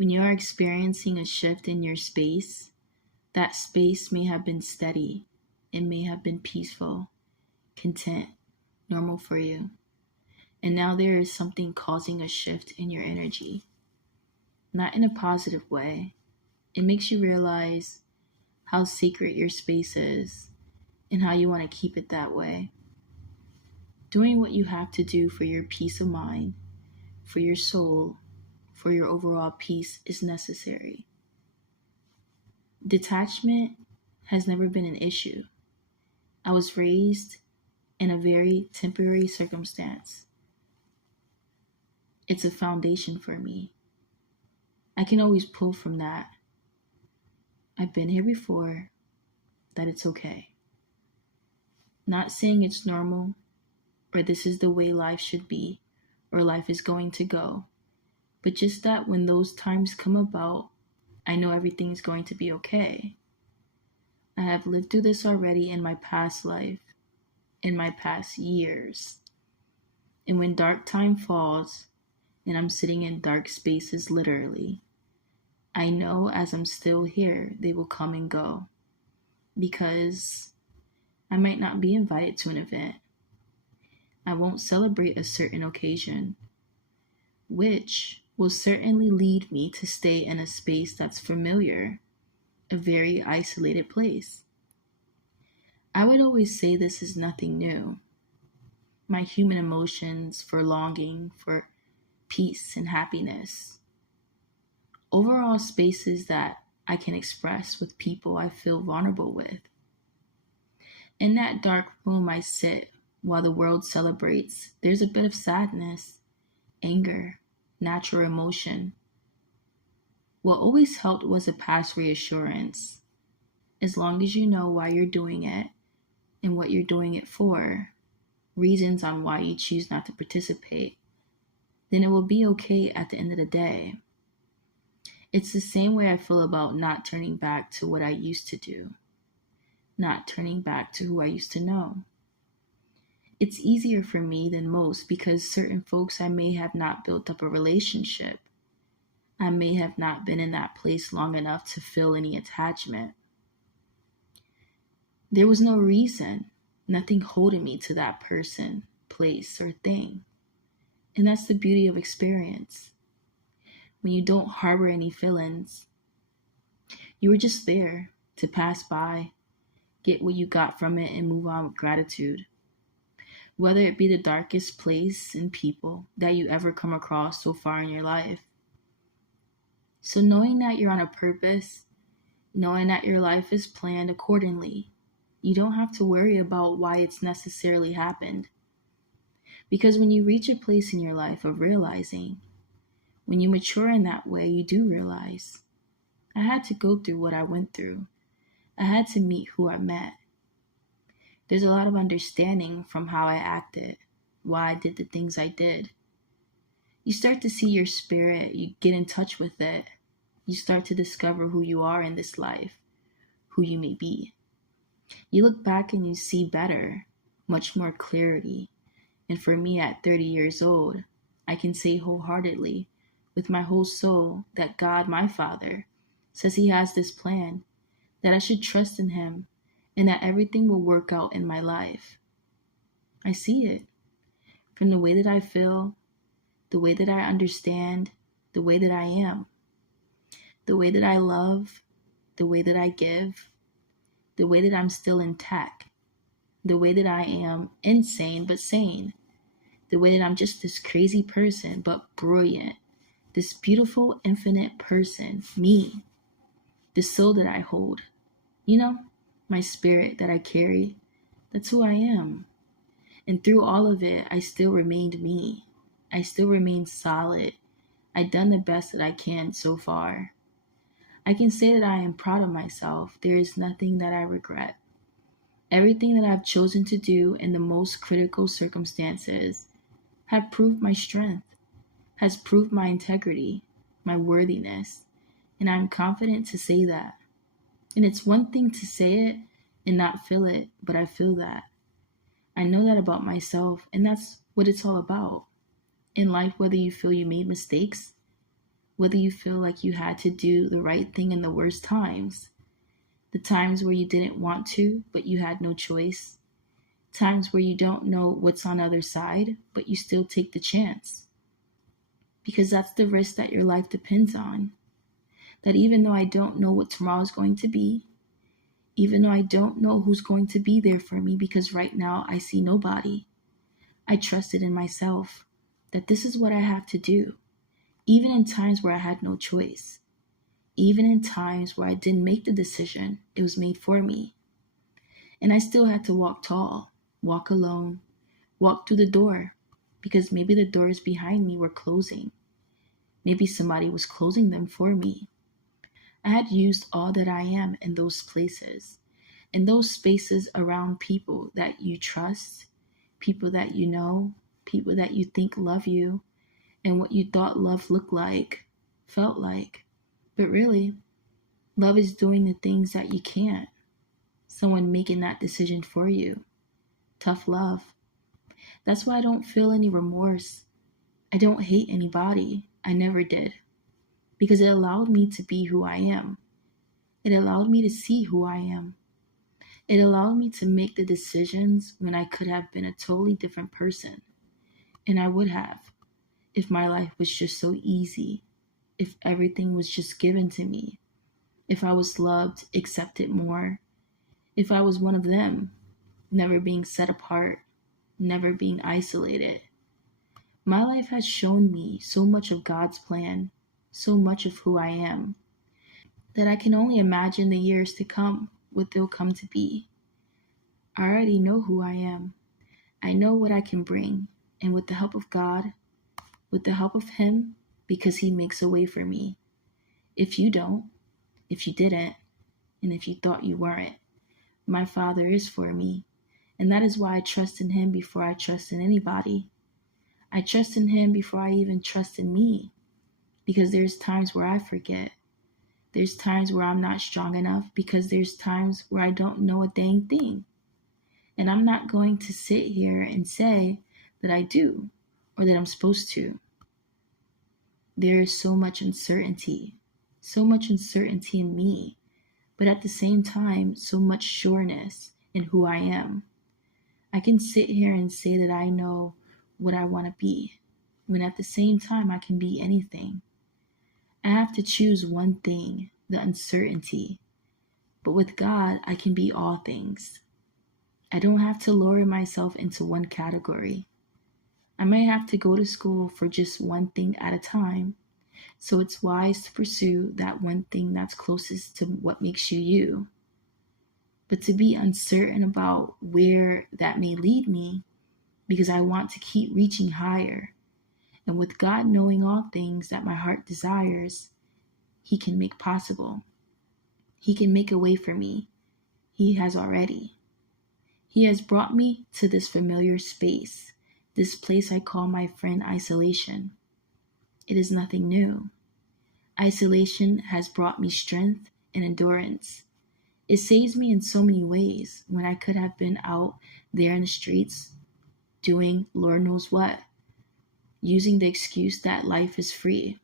When you are experiencing a shift in your space, that space may have been steady, it may have been peaceful, content, normal for you. And now there is something causing a shift in your energy. Not in a positive way. It makes you realize how sacred your space is and how you want to keep it that way. Doing what you have to do for your peace of mind, for your soul, for your overall peace is necessary. Detachment has never been an issue. I was raised in a very temporary circumstance. It's a foundation for me. I can always pull from that. I've been here before, that it's okay. Not saying it's normal, or this is the way life should be, or life is going to go, but just that when those times come about, I know everything's going to be okay. I have lived through this already in my past life, in my past years. And when dark time falls, and I'm sitting in dark spaces literally, I know as I'm still here, they will come and go. Because I might not be invited to an event. I won't celebrate a certain occasion, which will certainly lead me to stay in a space that's familiar, a very isolated place. I would always say this is nothing new. My human emotions for longing for peace and happiness. Overall spaces that I can express with people I feel vulnerable with. In that dark room I sit while the world celebrates, there's a bit of sadness, anger, natural emotion. What always helped was a past reassurance. As long as you know why you're doing it and what you're doing it for, reasons on why you choose not to participate, then it will be okay at the end of the day. It's the same way I feel about not turning back to what I used to do, not turning back to who I used to know. It's easier for me than most because certain folks I may have not built up a relationship. I may have not been in that place long enough to feel any attachment. There was no reason, nothing holding me to that person, place, or thing. And that's the beauty of experience. When you don't harbor any feelings, you were just there to pass by, get what you got from it, and move on with gratitude. Whether it be the darkest place and people that you ever come across so far in your life. So knowing that you're on a purpose, knowing that your life is planned accordingly, you don't have to worry about why it's necessarily happened. Because when you reach a place in your life of realizing, when you mature in that way, you do realize, I had to go through what I went through. I had to meet who I met. There's a lot of understanding from how I acted, why I did the things I did. You start to see your spirit, you get in touch with it. You start to discover who you are in this life, who you may be. You look back and you see better, much more clarity. And for me at 30 years old, I can say wholeheartedly, with my whole soul, that God, my Father, says He has this plan, that I should trust in Him, and that everything will work out in my life. I see it. From the way that I feel, the way that I understand, the way that I am, the way that I love, the way that I give, the way that I'm still intact, the way that I am insane but sane, the way that I'm just this crazy person but brilliant, this beautiful, infinite person, me, the soul that I hold, my spirit that I carry, that's who I am. And through all of it, I still remained me. I still remained solid. I've done the best that I can so far. I can say that I am proud of myself. There is nothing that I regret. Everything that I've chosen to do in the most critical circumstances have proved my strength, has proved my integrity, my worthiness, and I'm confident to say that. And it's one thing to say it and not feel it, but I feel that. I know that about myself, and that's what it's all about. In life, whether you feel you made mistakes, Whether you feel like you had to do the right thing in the worst times, the times where you didn't want to, but you had no choice, times where you don't know what's on the other side, but you still take the chance. Because that's the risk that your life depends on. That even though I don't know what tomorrow is going to be, even though I don't know who's going to be there for me, because right now I see nobody, I trusted in myself that this is what I have to do, even in times where I had no choice, even in times where I didn't make the decision, it was made for me. And I still had to walk tall, walk alone, walk through the door, because maybe the doors behind me were closing. Maybe somebody was closing them for me. I had used all that I am in those places, in those spaces around people that you trust, people that you know, people that you think love you, and what you thought love looked like, felt like. But really, love is doing the things that you can't. Someone making that decision for you. Tough love. That's why I don't feel any remorse. I don't hate anybody. I never did. Because it allowed me to be who I am. It allowed me to see who I am. It allowed me to make the decisions when I could have been a totally different person. And I would have, if my life was just so easy, if everything was just given to me, if I was loved, accepted more, if I was one of them, never being set apart, never being isolated. My life has shown me so much of God's plan, so much of who I am, that I can only imagine the years to come, what they'll come to be. I already know who I am. I know what I can bring, and with the help of God, with the help of Him, because He makes a way for me. If you don't, if you didn't, and if you thought you weren't, my Father is for me, and that is why I trust in Him before I trust in anybody. I trust in Him before I even trust in me, because there's times where I forget. There's times where I'm not strong enough, because there's times where I don't know a dang thing. And I'm not going to sit here and say that I do, or that I'm supposed to. There is so much uncertainty in me, but at the same time, so much sureness in who I am. I can sit here and say that I know what I want to be, when at the same time I can be anything. I have to choose one thing, the uncertainty. But with God, I can be all things. I don't have to lower myself into one category. I might have to go to school for just one thing at a time. So it's wise to pursue that one thing that's closest to what makes you you. But to be uncertain about where that may lead me, because I want to keep reaching higher. And with God knowing all things that my heart desires, He can make possible. He can make a way for me. He has already. He has brought me to this familiar space, this place I call my friend isolation. It is nothing new. Isolation has brought me strength and endurance. It saves me in so many ways when I could have been out there in the streets doing Lord knows what, using the excuse that life is free,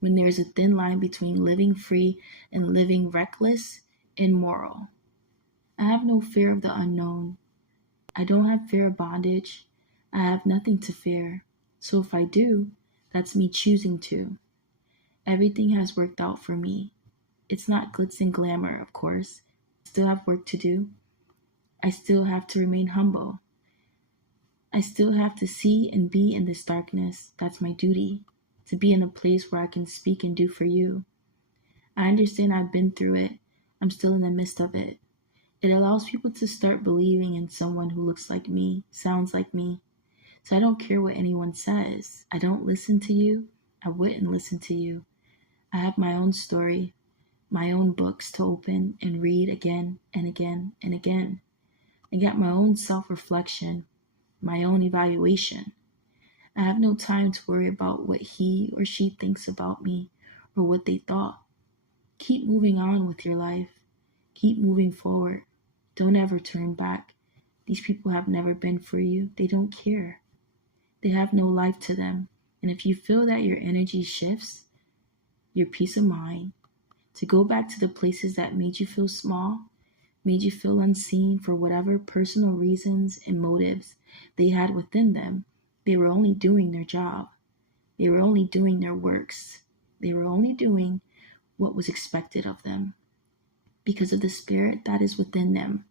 when there's a thin line between living free and living reckless and immoral. I have no fear of the unknown. I don't have fear of bondage. I have nothing to fear. So if I do, that's me choosing to. Everything has worked out for me. It's not glitz and glamour, of course. I still have work to do. I still have to remain humble. I still have to see and be in this darkness. That's my duty, to be in a place where I can speak and do for you. I understand I've been through it. I'm still in the midst of it. It allows people to start believing in someone who looks like me, sounds like me. So I don't care what anyone says. I don't listen to you. I wouldn't listen to you. I have my own story, my own books to open and read again and again and again. I got my own self-reflection, my own evaluation. I have no time to worry about what he or she thinks about me or what they thought. Keep moving on with your life. Keep moving forward. Don't ever turn back. These people have never been for you. They don't care. They have no life to them. And if you feel that your energy shifts, your peace of mind, to go back to the places that made you feel small, made you feel unseen for whatever personal reasons and motives they had within them. They were only doing their job. They were only doing their works. They were only doing what was expected of them because of the spirit that is within them.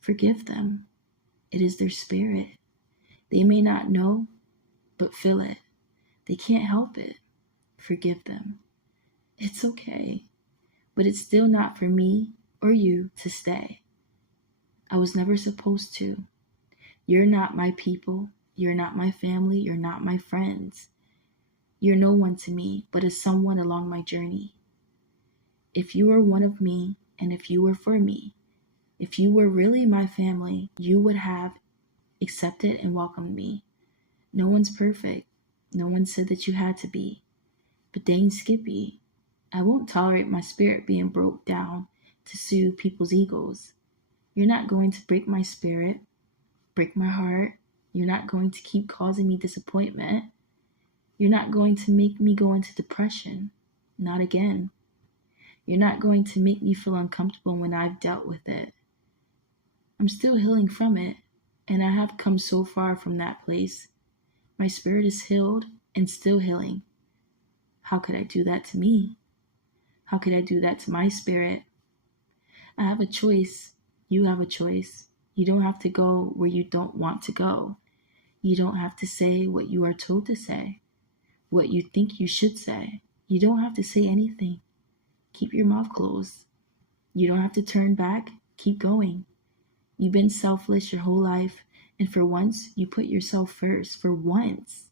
Forgive them. It is their spirit. They may not know, but feel it. They can't help it. Forgive them. It's okay, but it's still not for me or you to stay. I was never supposed to. You're not my people. You're not my family. You're not my friends. You're no one to me, but as someone along my journey. If you were one of me, and if you were for me, if you were really my family, you would have accepted and welcomed me. No one's perfect. No one said that you had to be. But dang Skippy, I won't tolerate my spirit being broke down to soothe people's egos. You're not going to break my spirit, break my heart. You're not going to keep causing me disappointment. You're not going to make me go into depression. Not again. You're not going to make me feel uncomfortable when I've dealt with it. I'm still healing from it, and I have come so far from that place. My spirit is healed and still healing. How could I do that to me? How could I do that to my spirit? I have a choice. You have a choice. You don't have to go where you don't want to go. You don't have to say what you are told to say, what you think you should say. You don't have to say anything. Keep your mouth closed. You don't have to turn back. Keep going. You've been selfless your whole life, and for once, you put yourself first. For once.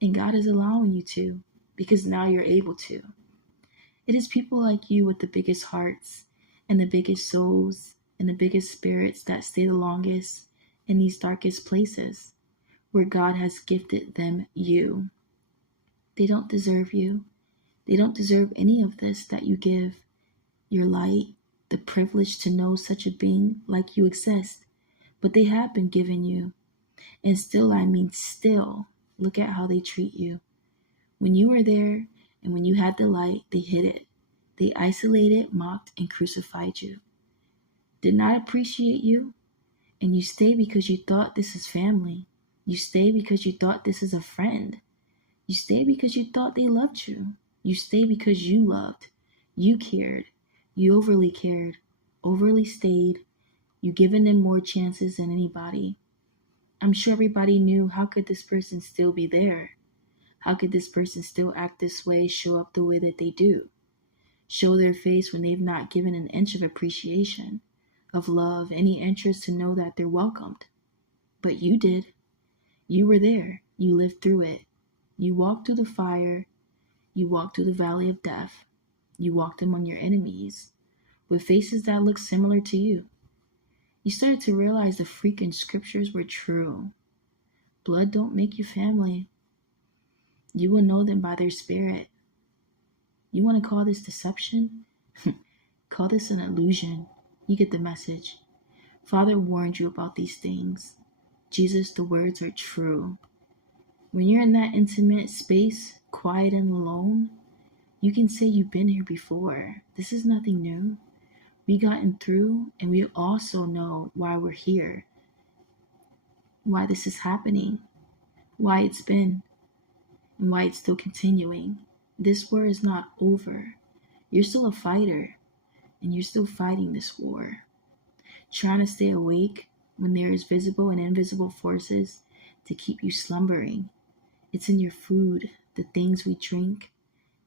And God is allowing you to, because now you're able to. It is people like you with the biggest hearts and the biggest souls and the biggest spirits that stay the longest in these darkest places where God has gifted them you. They don't deserve you. They don't deserve any of this that you give. Your light, the privilege to know such a being like you exist. But they have been given you. And still, I mean still, look at how they treat you. When you were there and when you had the light, they hid it. They isolated, mocked, and crucified you. Did not appreciate you. And you stay because you thought this is family. You stay because you thought this is a friend. You stay because you thought they loved you. You stay because you loved. You cared. You overly cared. Overly stayed. You given them more chances than anybody. I'm sure everybody knew, how could this person still be there? How could this person still act this way, show up the way that they do? Show their face when they've not given an inch of appreciation, of love, any interest to know that they're welcomed. But you did. You were there. You lived through it. You walked through the fire. You walked through the valley of death. You walked among your enemies with faces that looked similar to you. You started to realize the freaking scriptures were true. Blood don't make you family. You will know them by their spirit. You want to call this deception? Call this an illusion. You get the message. Father warned you about these things. Jesus, the words are true. When you're in that intimate space, quiet and alone, you can say you've been here before. This is nothing new. We gotten through, and we also know why we're here, why this is happening, why it's been, and why it's still continuing. This war is not over. You're still a fighter, and you're still fighting this war. Trying to stay awake when there is visible and invisible forces to keep you slumbering. It's in your food, the things we drink,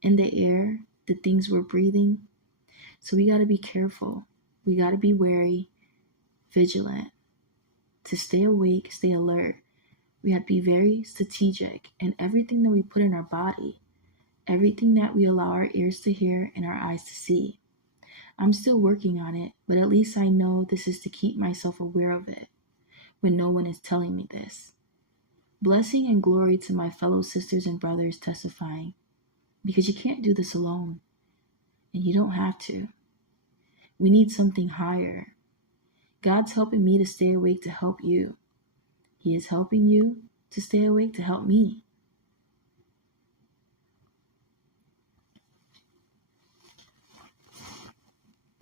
in the air, the things we're breathing. So we got to be careful. We got to be wary, vigilant. To stay awake, stay alert, we have to be very strategic in everything that we put in our body, everything that we allow our ears to hear and our eyes to see. I'm still working on it, but at least I know this is to keep myself aware of it when no one is telling me this. Blessing and glory to my fellow sisters and brothers testifying, because you can't do this alone, and you don't have to. We need something higher. God's helping me to stay awake to help you. He is helping you to stay awake to help me.